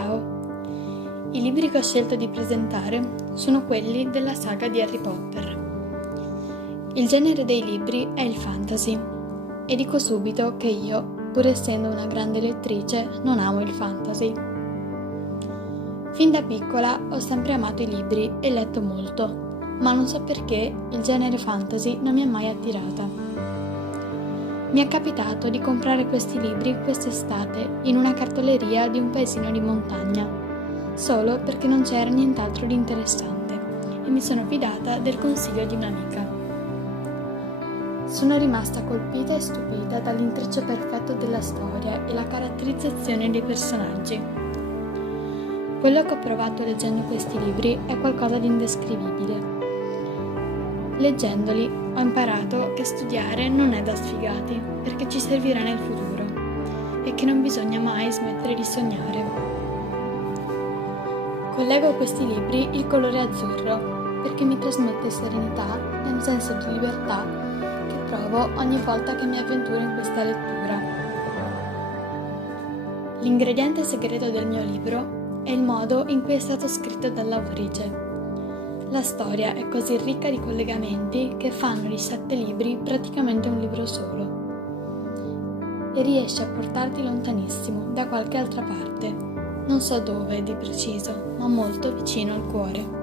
Ciao! I libri che ho scelto di presentare sono quelli della saga di Harry Potter. Il genere dei libri è il fantasy e dico subito che io, pur essendo una grande lettrice, non amo il fantasy. Fin da piccola ho sempre amato i libri e letto molto, ma non so perché il genere fantasy non mi ha mai attirata. Mi è capitato di comprare questi libri quest'estate in una cartoleria di un paesino di montagna, solo perché non c'era nient'altro di interessante e mi sono fidata del consiglio di un'amica. Sono rimasta colpita e stupita dall'intreccio perfetto della storia e la caratterizzazione dei personaggi. Quello che ho provato leggendo questi libri è qualcosa di indescrivibile. Leggendoli ho imparato che studiare non è da sfigati, perché ci servirà nel futuro e che non bisogna mai smettere di sognare. Collego a questi libri il colore azzurro perché mi trasmette serenità e un senso di libertà che provo ogni volta che mi avventuro in questa lettura. L'ingrediente segreto del mio libro è il modo in cui è stato scritto dall'autrice. La storia è così ricca di collegamenti che fanno di 7 libri praticamente un libro solo. E riesce a portarti lontanissimo, da qualche altra parte. Non so dove di preciso, ma molto vicino al cuore.